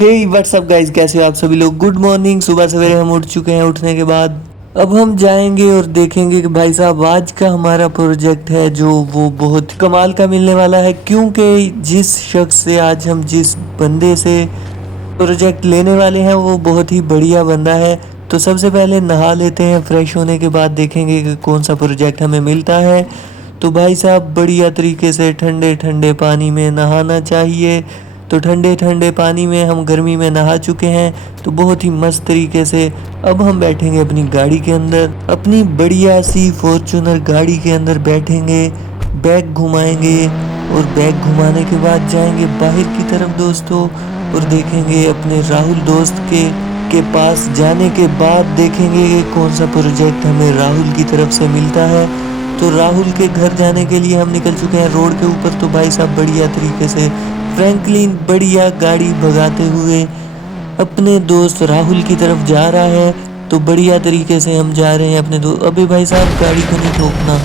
हे WhatsApp guys, कैसे हो आप सभी लोग। Good morning. सुबह सवेरे हम उठ चुके हैं। उठने के बाद अब हम जाएंगे और देखेंगे कि भाई साहब आज का हमारा प्रोजेक्ट है जो वो बहुत कमाल का मिलने वाला है, क्योंकि जिस शख्स से आज हम जिस बंदे से प्रोजेक्ट लेने वाले हैं वो बहुत ही बढ़िया बंदा है। तो सबसे पहले नहा लेते हैं। फ्रेश होने के बाद देखेंगे कि कौन सा प्रोजेक्ट हमें मिलता है। तो भाई साहब बढ़िया तरीके से ठंडे ठंडे पानी में नहाना चाहिए। तो ठंडे ठंडे पानी में हम गर्मी में नहा चुके हैं, तो बहुत ही मस्त तरीके से अब हम बैठेंगे अपनी गाड़ी के अंदर, अपनी बढ़िया सी फॉर्च्यूनर गाड़ी के अंदर बैठेंगे, बैग घुमाएंगे और बैग घुमाने के बाद जाएंगे बाहर की तरफ दोस्तों, और देखेंगे अपने राहुल दोस्त के पास। जाने के बाद देखेंगे कि कौन सा प्रोजेक्ट हमें राहुल की तरफ से मिलता है। तो राहुल के घर जाने के लिए हम निकल चुके हैं रोड के ऊपर। तो भाई साहब बढ़िया तरीके से फ्रैंकलिन बढ़िया गाड़ी भगाते हुए अपने दोस्त राहुल की तरफ जा रहा है। तो बढ़िया तरीके से हम जा रहे हैं अपने दोस्त। अबे भाई साहब गाड़ी को नहीं ठोकना।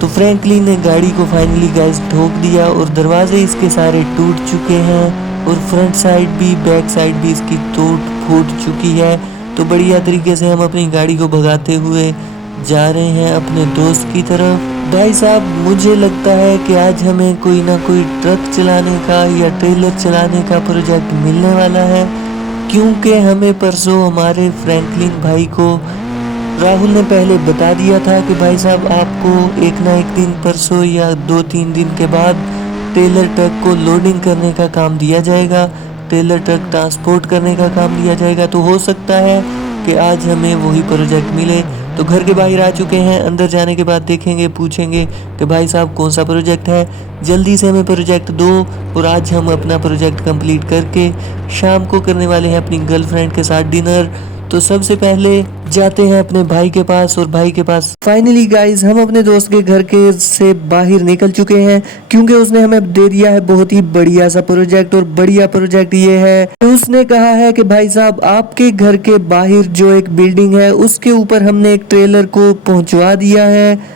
तो फ्रैंकलिन ने गाड़ी को फाइनली गाइस ठोक दिया और दरवाजे इसके सारे टूट चुके हैं, और फ्रंट साइड भी बैक साइड भी इसकी टूट फूट चुकी है। तो बढ़िया तरीके से हम अपनी गाड़ी को भगाते हुए जा रहे हैं अपने दोस्त की तरफ। भाई साहब मुझे लगता है कि आज हमें कोई ना कोई ट्रक चलाने का या ट्रेलर चलाने का प्रोजेक्ट मिलने वाला है, क्योंकि हमें परसों हमारे फ्रैंकलिन भाई को राहुल ने पहले बता दिया था कि भाई साहब आपको एक ना एक दिन परसों या 2-3 दिन के बाद ट्रेलर ट्रक को लोडिंग करने का काम दिया जाएगा, ट्रेलर ट्रक ट्रांसपोर्ट करने का काम दिया जाएगा। तो हो सकता है कि आज हमें वही प्रोजेक्ट मिले। तो घर के बाहर आ चुके हैं। अंदर जाने के बाद देखेंगे, पूछेंगे कि भाई साहब कौन सा प्रोजेक्ट है, जल्दी से हमें प्रोजेक्ट दो। और आज हम अपना प्रोजेक्ट कंप्लीट करके शाम को करने वाले हैं अपनी गर्लफ्रेंड के साथ डिनर। तो सबसे पहले जाते हैं अपने भाई के पास, और भाई के पास फाइनली गाइस हम अपने दोस्त के घर के से बाहर निकल चुके हैं, क्योंकि उसने हमें दे दिया है बहुत ही बढ़िया सा प्रोजेक्ट। और बढ़िया प्रोजेक्ट ये है कि उसने कहा है कि भाई साहब आपके घर के बाहर जो एक बिल्डिंग है उसके ऊपर हमने एक ट्रेलर को पहुंचवा दिया है।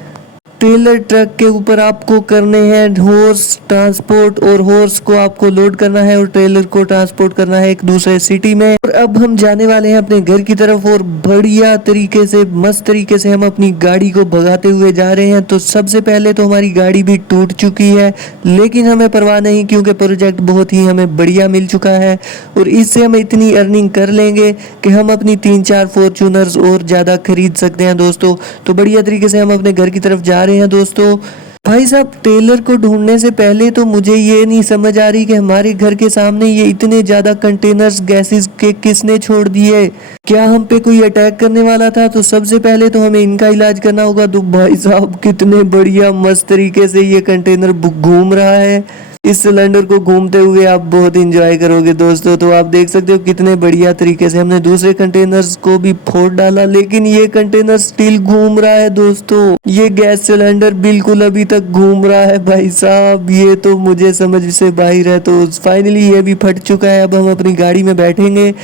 ट्रेलर ट्रक के ऊपर आपको करने हैं हॉर्स ट्रांसपोर्ट, और हॉर्स को आपको लोड करना है और ट्रेलर को ट्रांसपोर्ट करना है एक दूसरे सिटी में। और अब हम जाने वाले हैं अपने घर की तरफ, और बढ़िया तरीके से मस्त तरीके से हम अपनी गाड़ी को भगाते हुए जा रहे हैं। तो सबसे पहले तो हमारी गाड़ी भी टूट चुकी है, लेकिन हमें परवाह नहीं, क्योंकि प्रोजेक्ट बहुत ही हमें बढ़िया मिल चुका है, और इससे हम इतनी अर्निंग कर लेंगे कि हम अपनी 3-4 फॉर्च्यूनर्स और ज़्यादा खरीद सकते हैं दोस्तों। तो बढ़िया तरीके से हम अपने घर की तरफ जा रहे हैं दोस्तों। भाई साहब टेलर को ढूंढने से पहले तो मुझे ये नहीं समझ आ रही कि हमारे घर के सामने ये इतने ज्यादा कंटेनर्स गैसेस के किसने छोड़ दिए। क्या हम पे कोई अटैक करने वाला था? तो सबसे पहले तो हमें इनका इलाज करना होगा। तो भाई साहब कितने बढ़िया मस्त तरीके से ये कंटेनर घूम रहा है। इस सिलेंडर को घूमते हुए आप बहुत इंजॉय करोगे दोस्तों। तो आप देख सकते हो कितने बढ़िया तरीके से हमने दूसरे कंटेनर्स को भी फोड़ डाला, लेकिन ये कंटेनर स्टिल घूम रहा है दोस्तों। ये गैस सिलेंडर बिल्कुल अभी तक घूम रहा है भाई साहब, ये तो मुझे समझ से बाहर है। तो फाइनली ये भी फट चुका है। अब हम अपनी गाड़ी में बैठेंगे।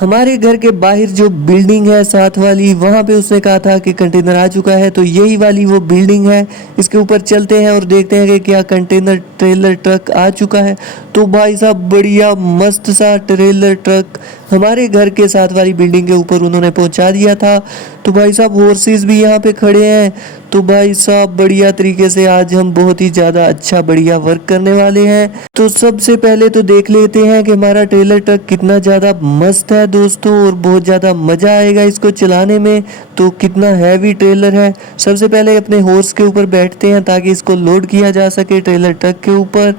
हमारे घर के बाहर जो बिल्डिंग है साथ वाली, वहां पे उसने कहा था कि कंटेनर आ चुका है। तो यही वाली वो बिल्डिंग है। इसके ऊपर चलते हैं और देखते हैं कि क्या कंटेनर ट्रेलर ट्रक आ चुका है। तो भाई साहब बढ़िया मस्त सा ट्रेलर ट्रक हमारे घर के साथ वाली बिल्डिंग के ऊपर उन्होंने पहुंचा दिया था। तो भाई साहब हॉर्सेस भी यहाँ पे खड़े हैं। तो भाई साहब बढ़िया तरीके से आज हम बहुत ही ज़्यादा अच्छा बढ़िया वर्क करने वाले हैं। तो सबसे पहले तो देख लेते हैं कि हमारा ट्रेलर ट्रक कितना ज़्यादा मस्त है दोस्तों, और बहुत ज़्यादा मज़ा आएगा इसको चलाने में। तो कितना हैवी ट्रेलर है। सबसे पहले अपने हॉर्स के ऊपर बैठते हैं ताकि इसको लोड किया जा सके ट्रेलर ट्रक के ऊपर।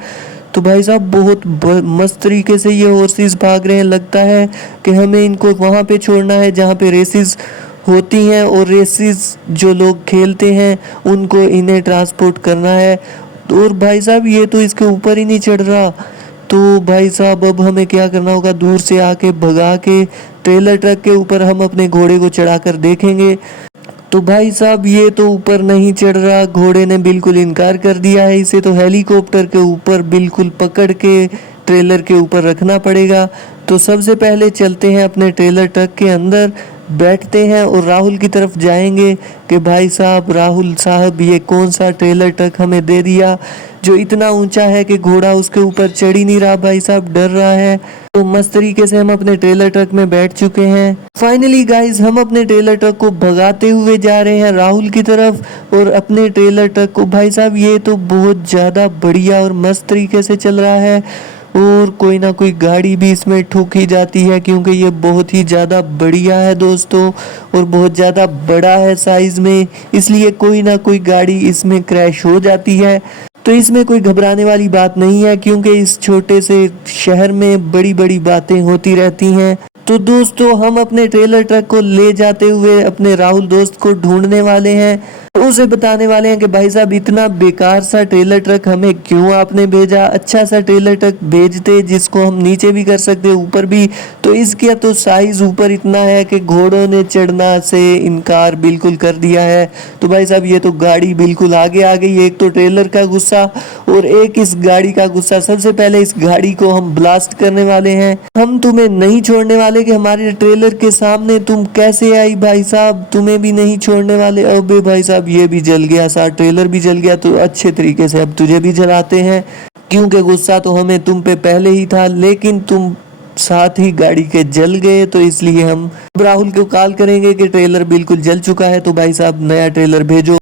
तो भाई साहब बहुत मस्त तरीके से ये हॉर्सेस भाग रहे हैं। लगता है कि हमें इनको वहाँ पे छोड़ना है जहाँ पे रेसेस होती हैं, और रेसेस जो लोग खेलते हैं उनको इन्हें ट्रांसपोर्ट करना है। और भाई साहब ये तो इसके ऊपर ही नहीं चढ़ रहा। तो भाई साहब अब हमें क्या करना होगा, दूर से आके भगा के ट्रेलर ट्रक के ऊपर हम अपने घोड़े को चढ़ाकर देखेंगे। तो भाई साहब ये तो ऊपर नहीं चढ़ रहा, घोड़े ने बिल्कुल इनकार कर दिया है। इसे तो हेलीकॉप्टर के ऊपर बिल्कुल पकड़ के ट्रेलर के ऊपर रखना पड़ेगा। तो सबसे पहले चलते हैं अपने ट्रेलर ट्रक के अंदर, बैठते हैं और राहुल की तरफ जाएंगे कि भाई साहब, राहुल साहब, ये कौन सा ट्रेलर ट्रक हमें दे दिया जो इतना ऊंचा है कि घोड़ा उसके ऊपर चढ़ ही नहीं रहा, भाई साहब डर रहा है। तो मस्त तरीके से हम अपने ट्रेलर ट्रक में बैठ चुके हैं। फाइनली गाइस, हम अपने ट्रेलर ट्रक को भगाते हुए जा रहे हैं राहुल की तरफ, और अपने ट्रेलर ट्रक को, भाई साहब ये तो बहुत ज़्यादा बढ़िया और मस्त तरीके से चल रहा है, और कोई ना कोई गाड़ी भी इसमें ठोकी जाती है क्योंकि ये बहुत ही ज़्यादा बढ़िया है दोस्तों, और बहुत ज़्यादा बड़ा है साइज़ में, इसलिए कोई ना कोई गाड़ी इसमें क्रैश हो जाती है। तो इसमें कोई घबराने वाली बात नहीं है क्योंकि इस छोटे से शहर में बड़ी बड़ी बातें होती रहती हैं। तो दोस्तों, हम अपने ट्रेलर ट्रक को ले जाते हुए अपने राहुल दोस्त को ढूंढने वाले हैं, तो उसे बताने वाले हैं कि भाई साहब, इतना बेकार सा ट्रेलर ट्रक हमें क्यों आपने भेजा, अच्छा सा ट्रेलर ट्रक भेजते जिसको हम नीचे भी कर सकते, ऊपर भी। तो इसका तो साइज ऊपर इतना है कि घोड़ों ने चढ़ना से इनकार बिल्कुल कर दिया है। तो भाई साहब, ये तो गाड़ी बिल्कुल आगे आ गई, एक तो ट्रेलर का गुस्सा और एक इस गाड़ी का गुस्सा। सबसे पहले इस गाड़ी को हम ब्लास्ट करने वाले हैं, हम तुम्हें नहीं छोड़ने वाले कि हमारे ट्रेलर के सामने तुम कैसे आई, भाई साहब तुम्हें भी नहीं छोड़ने वाले। अबे भाई साहब, ये भी जल गया, साथ ट्रेलर भी जल गया, तो अच्छे तरीके से अब तुझे भी जलाते हैं क्योंकि गुस्सा तो हमें तुम पे पहले ही था, लेकिन तुम साथ ही गाड़ी के जल गए, तो इसलिए हम राहुल को कॉल करेंगे कि ट्रेलर बिल्कुल जल चुका है, तो भाई साहब नया ट्रेलर भेजो।